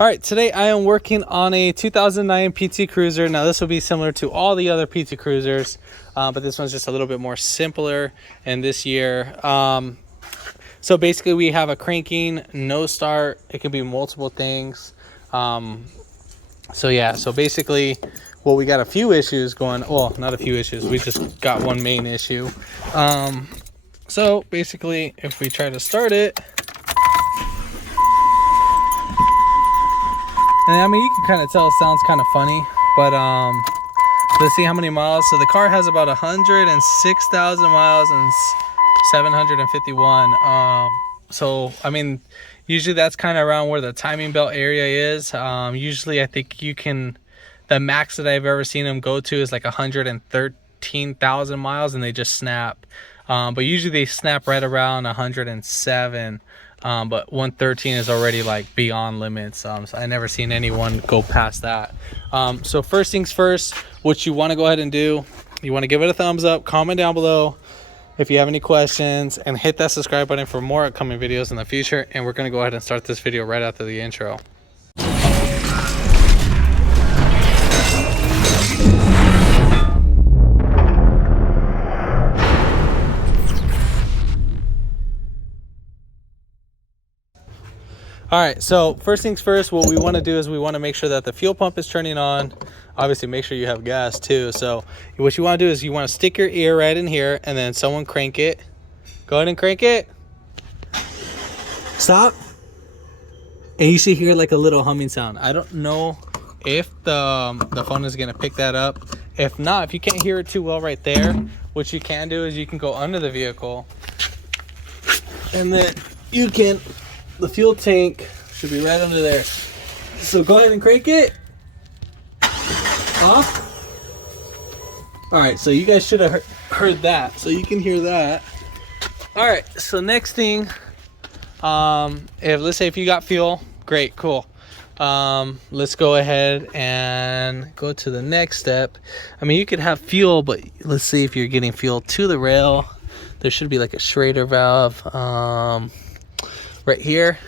All right, today I am working on a 2009 PT Cruiser. Now this will be similar to all the other PT Cruisers, but this one's just a little bit more simpler in this year. So basically we have a cranking, no start. It can be multiple things. So basically, well, we got a few issues going. Well, not a few issues. We just got one main issue. So basically, if we try to start it, and I mean, you can kind of tell it sounds kind of funny, but let's see how many miles. So the car has about 106,000 miles and 751. So I mean, usually that's kind of around where the timing belt area is. Usually I think the max that I've ever seen them go to is like 113,000 miles, and they just snap. But usually they snap right around 107. But 113 is already like beyond limits. So I never seen anyone go past that. So first things first, what you want to go ahead and do, you want to give it a thumbs up, comment down below if you have any questions, and hit that subscribe button for more upcoming videos in the future. And we're going to go ahead and start this video right after the intro. All right, so first things first, what we want to do is we want to make sure that the fuel pump is turning on. Obviously, make sure you have gas too. So what you want to do is you want to stick your ear right in here, and then someone crank it. Go ahead and crank it. Stop. And you should hear like a little humming sound. I don't know if the phone is going to pick that up. If not, if you can't hear it too well right there, what you can do is you can go under the vehicle, and then you can... The fuel tank should be right under there. So go ahead and crank it. Off. All right, so you guys should have heard that. So you can hear that. All right, so next thing, let's say if you got fuel, great, cool. Let's go ahead and go to the next step. I mean, you could have fuel, but let's see if you're getting fuel to the rail. There should be like a Schrader valve. Right here,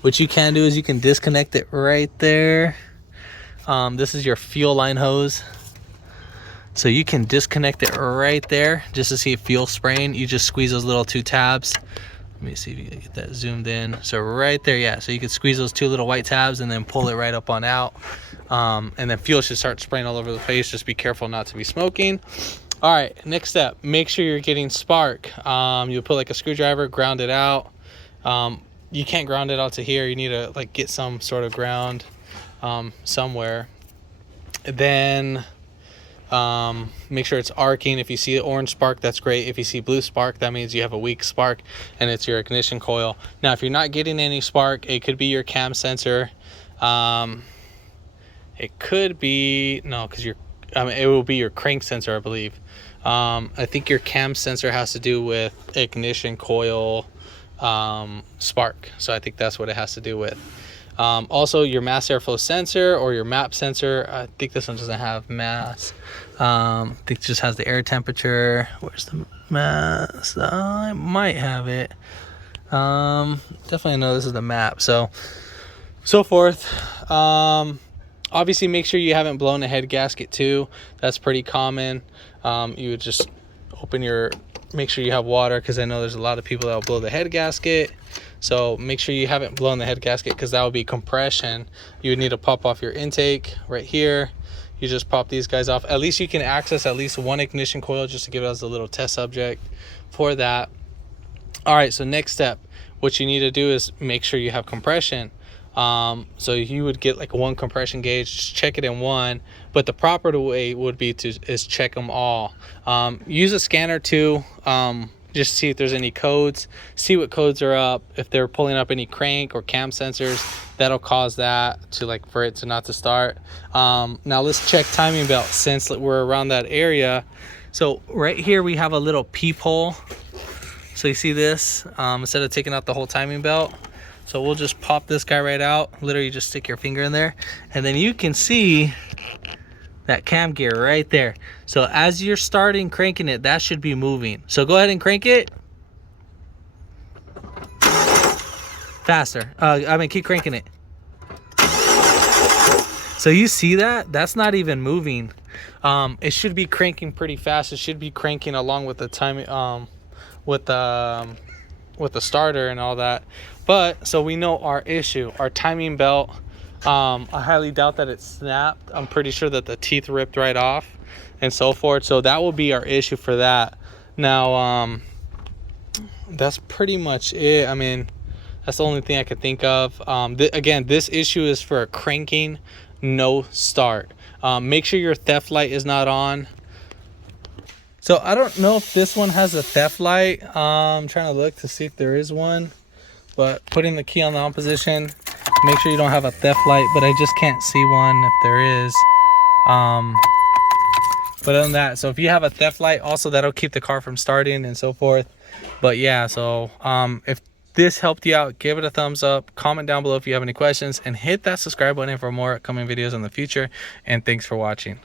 what you can do is you can disconnect it right there. This is your fuel line hose, so you can disconnect it right there just to see if fuel spraying. You just squeeze those little two tabs. Let me see if you can get that zoomed in. So right there, yeah, so you can squeeze those two little white tabs and then pull it right up on out, and then fuel should start spraying all over the place. Just be careful not to be smoking. All right, next step, make sure you're getting spark. You'll put like a screwdriver, ground it out. You can't ground it out to here. You need to like get some sort of ground somewhere. Then make sure it's arcing. If you see orange spark, that's great. If you see blue spark, that means you have a weak spark and it's your ignition coil. Now, if you're not getting any spark, it could be your cam sensor. It could be, no, because it will be your crank sensor, I believe. I think your cam sensor has to do with ignition coil spark, so I think that's what it has to do with. Also, your mass airflow sensor or your MAP sensor, I think this one doesn't have mass. I think it just has the air temperature. Where's the mass? I might have it. Definitely know this is the MAP. So forth. Obviously make sure you haven't blown the head gasket too. That's pretty common. You would just make sure you have water, because I know there's a lot of people that will blow the head gasket. So make sure you haven't blown the head gasket, because that would be compression. You would need to pop off your intake right here. You just pop these guys off. At least you can access at least one ignition coil, just to give us a little test subject for that. All right, so next step, what you need to do is make sure you have compression. So you would get like one compression gauge, just check it in one, but the proper way would be is check them all. Use a scanner too, just see if there's any codes, see what codes are up. If they're pulling up any crank or cam sensors, that'll cause that for it to not to start. Now let's check timing belt, since we're around that area. So right here we have a little peephole. So you see this, instead of taking out the whole timing belt. So we'll just pop this guy right out. Literally just stick your finger in there, and then you can see that cam gear right there. So as you're cranking it, that should be moving. So go ahead and crank it. Faster. Keep cranking it. So you see that? That's not even moving. It should be cranking pretty fast. It should be cranking along with the timing, with the starter and all that. But so we know our issue, our timing belt. I highly doubt that it snapped. I'm pretty sure that the teeth ripped right off and so forth. So that will be our issue for that. Now, that's pretty much it. I mean, that's the only thing I could think of. Again, this issue is for a cranking, no start. Make sure your theft light is not on. So I don't know if this one has a theft light. I'm trying to look to see if there is one. But putting the key on the on position, make sure you don't have a theft light. But I just can't see one if there is. But other than that, so if you have a theft light, also that'll keep the car from starting and so forth. But yeah, so if this helped you out, give it a thumbs up, comment down below if you have any questions, and hit that subscribe button for more upcoming videos in the future. And thanks for watching.